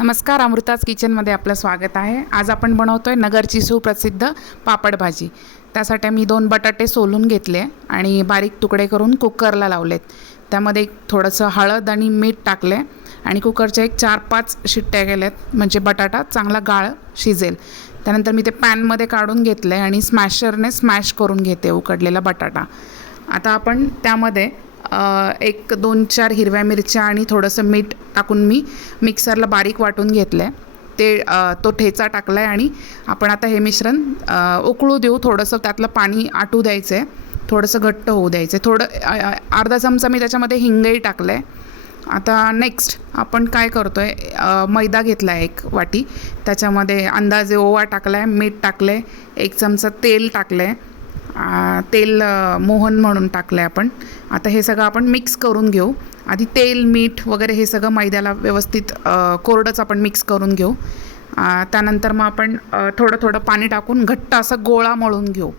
नमस्कार अमृताज किचनमध्ये आपलं स्वागत आहे. आज आपण बनवतो आहे नगरची सुप्रसिद्ध पापड भाजी. त्यासाठी मी दोन बटाटे सोलून घेतले आणि बारीक तुकडे करून कुकरला लावलेत. त्यामध्ये एक थोडंसं हळद आणि मीठ टाकले आणि कुकरच्या एक चार पाच शिट्ट्या केल्यात म्हणजे बटाटा चांगला गाळ शिजेल. त्यानंतर मी ते पॅनमध्ये काढून घेतले आणि स्मॅशरने स्मॅश करून घेते उकडलेला बटाटा. आता आपण त्यामध्ये एक दोन चार हिरव्या मिरच्या आणि थोडंसं मीठ टाकून मी मिक्सरला बारीक वाटून घेतलं आहे ते तो ठेचा टाकला आहे आणि आपण आता हे मिश्रण उकळू देऊ. थोडंसं त्यातलं पाणी आटू द्यायचं आहे थोडंसं घट्ट होऊ द्यायचं आहे थोडं अर्धा चमचा मी त्याच्यामध्ये हिंगही टाकलं आहे आता नेक्स्ट आपण काय करतो आहे मैदा घेतला आहे एक वाटी. त्याच्यामध्ये अंदाजे ओवा टाकला आहे मीठ टाकलं आहे एक चमचा तेल टाकलं आहे तेल मोहन म्हणून टाकलं आहे आपण. आता हे सगळं आपण मिक्स करून घेऊ. आधी तेल मीठ वगैरे हे सगळं मैद्याला व्यवस्थित कोरडंच आपण मिक्स करून घेऊ. त्यानंतर मग आपण थोडं थोडं पाणी टाकून घट्ट असा गोळा मळून घेऊ.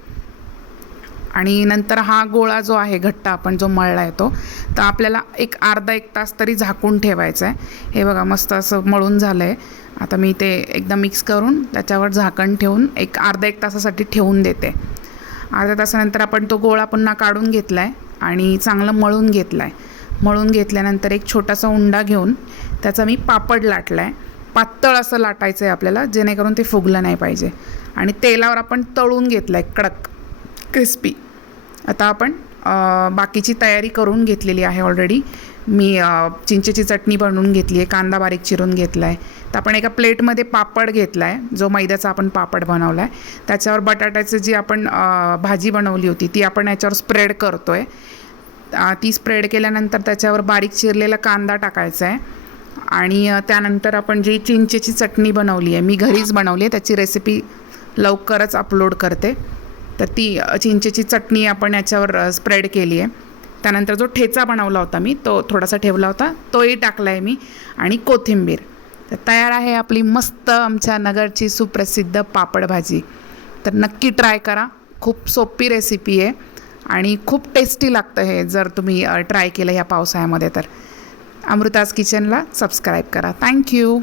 आणि नंतर हा गोळा जो आहे घट्ट आपण जो मळला आहे तो तर आपल्याला एक अर्धा एक तास तरी झाकून ठेवायचा आहे. हे बघा मस्त असं मळून झालं आहे आता मी ते एकदा मिक्स करून त्याच्यावर झाकण ठेवून एक अर्धा एक तासासाठी ठेवून देते. अर्ध्या तासानंतर आपण तो गोळा पुन्हा काढून घेतला आहे आणि चांगलं मळून घेतला आहे मळून घेतल्यानंतर एक छोटासा उंडा घेऊन त्याचा मी पापड लाटला आहे पातळ असं लाटायचं आहे आपल्याला जेणेकरून ते फुगलं नाही पाहिजे. आणि तेलावर आपण तळून घेतलं आहे कडक क्रिस्पी आता आपण बाकीची तयारी करून घेतलेली आहे ऑलरेडी मी चिंचेची चटणी बनवून घेतली आहे कांदा बारीक चिरून घेतला आहे तर आपण एका प्लेटमध्ये पापड घेतला आहे जो मैद्याचा आपण पापड बनवला आहे त्याच्यावर बटाट्याचं जी आपण भाजी बनवली होती ती आपण याच्यावर स्प्रेड करतो आहे ती स्प्रेड केल्यानंतर त्याच्यावर बारीक चिरलेला कांदा टाकायचा आहे आणि त्यानंतर आपण जी चिंचेची चटणी बनवली आहे मी घरीच बनवली आहे त्याची रेसिपी लवकरच अपलोड करते. तर ती चिंचेची चटणी आपण याच्यावर स्प्रेड केली आहे त्यानंतर जो ठेचा बनवला होता मी तो थोडासा ठेवला होता तोही टाकला आहे मी. आणि कोथिंबीर. तर तयार आहे आपली मस्त आमच्या नगरची सुप्रसिद्ध पापड भाजी. तर नक्की ट्राय करा. खूप सोपी रेसिपी आहे. आणि खूप टेस्टी लागतं हे जर तुम्ही ट्राय केलं ह्या पावसाळ्यामध्ये तर. अमृताज किचनला सबस्क्राईब करा. थँक्यू